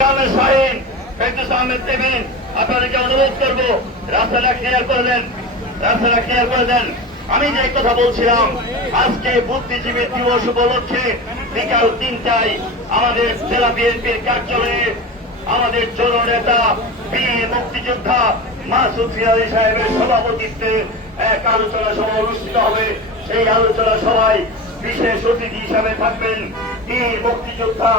শাহীন ফেরদৌস আহমেদ দেবেন, আপনাদেরকে অনুরোধ করবো রাস্তাটা ক্লিয়ার করে দেন। আমি যে কথা বলছিলাম, আজকে বুদ্ধিজীবী দিবস উপলক্ষে বিকাল 3টায় আমাদের জেলা বিএনপির কার্যালয়ে আমাদের জননেতা বীর মুক্তিযোদ্ধা মাসুদ ফিরাজি সাহেবের সভাপতিত্বে এক আলোচনা সভা অনুষ্ঠিত হবে। সেই আলোচনা সভায় বিশেষ অতিথি হিসাবে থাকবেন বীর মুক্তিযোদ্ধা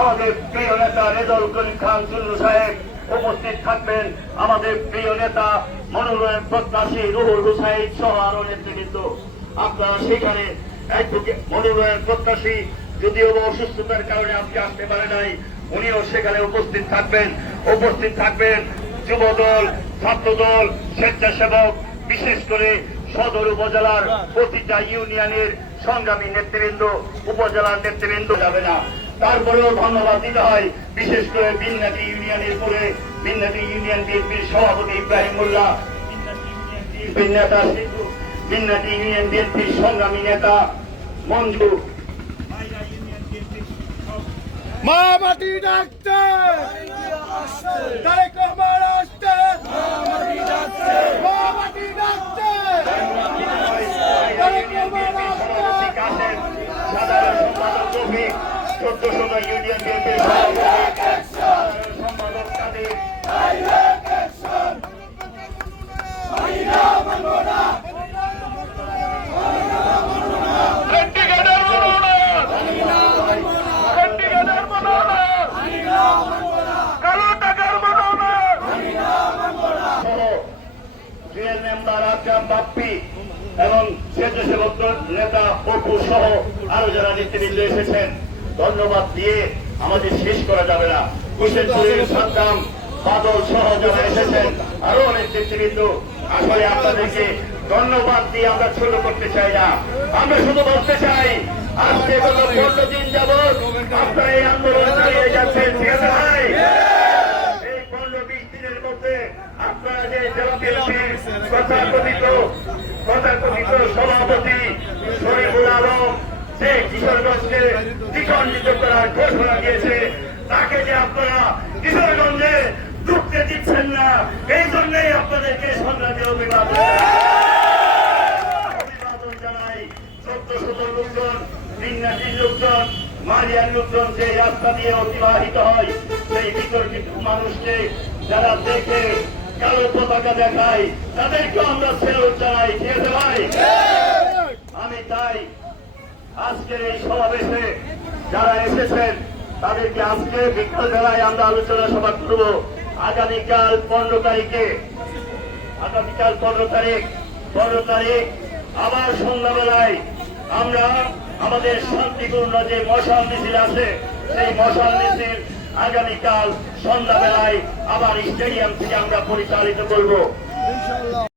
আমাদের প্রিয় নেতা রেজাউল করিম খান চুন্নু সাহেব, উপস্থিত থাকবেন আমাদের প্রিয় নেতা মনোনয়ন প্রত্যাশী রুহুল হুসাইন সহ আরো নেতৃবৃন্দ। আপনারা সেখানে মনোনয়ন প্রত্যাশী যদিও অসুস্থতার কারণে আজকে আসতে পারে নাই, উনিও সেখানে উপস্থিত থাকবেন যুবদল, ছাত্রদল, স্বেচ্ছাসেবক, বিশেষ করে সদর উপজেলার প্রতিটা ইউনিয়নের সংগ্রামী নেতৃবৃন্দ, উপজেলার নেতৃবৃন্দ যাবে না। তারপরেও ধন্যবাদ দিতে হয় বিশেষ করে বিন্নাটি ইউনিয়নের পরে বিন্নাটি ইউনিয়ন বিএনপির সভাপতি ইব্রাহিম মোল্লা, বিন্নাটি ইউনিয়ন বিএনপির সংগ্রামী নেতা মঞ্জু, মা মাটি ডাকতে তারেক রহমান আসতে, মা মাটি ডাকতে তারেক রহমান আসতে। সাধারণ সম্পাদক রফিক, 14 ইউনিয়ন বিএনপির সম্পাদক কাদের, বাপ্পি এবং স্বেচ্ছাসেবক নেতা অপু সহ আরো যারা নেতৃবৃন্দ এসেছেন, ধন্যবাদ দিয়ে আমাদের শেষ করা যাবে না। কুশেরপুরের সাদ্দাম, বাদল সহ যারা এসেছেন আরো অনেক নেতৃবৃন্দ, আসলে আপনাদেরকে ধন্যবাদ দিয়ে আমরা ছোট করতে চাই না। আমরা শুধু বলতে চাই আজকে গত 15 দিন যাবৎ আপনারা এই আন্দোলন চালিয়ে যাচ্ছেন, ঠিক আছে ভাই? এই 15-20 দিনের মধ্যে আপনারা যে জেলা বিএনপির তথাকথিত সভাপতি শরীফুল আলম যে কিশোরগঞ্জকে দ্বিখণ্ডিত করার ঘোষণা দিয়েছে, তাকে যে আপনারা কিশোরগঞ্জে ঢুকতে দিচ্ছেন না, এই জন্যই আপনাদেরকে সংগ্রামী অভিবাদন জানাই। 1400 লোকজন, বিন্যাসীর লোকজন, মারিয়ার লোকজন যে রাস্তা দিয়ে অতিবাহিত হয়, সেই বিতর্কিত মানুষকে যারা দেখে কালো পতাকা দেখায়, তাদেরকে আমরা সেলুট জানাই, ঠিক আছে ভাই? আমি তাই আজকের এই সমাবেশে যারা এসেছেন তাদেরকে আজকে বিকাল বেলায় আমরা আলোচনা সভা করব। আগামীকাল 15 তারিখ আবার সন্ধ্যাবেলায় আমরা আমাদের শান্তিপূর্ণ যে মশাল মিছিল আছে, সেই মশাল মিছিল আগামীকাল সন্ধ্যাবেলায় আবার স্টেডিয়াম থেকে আমরা পরিচালিত করব।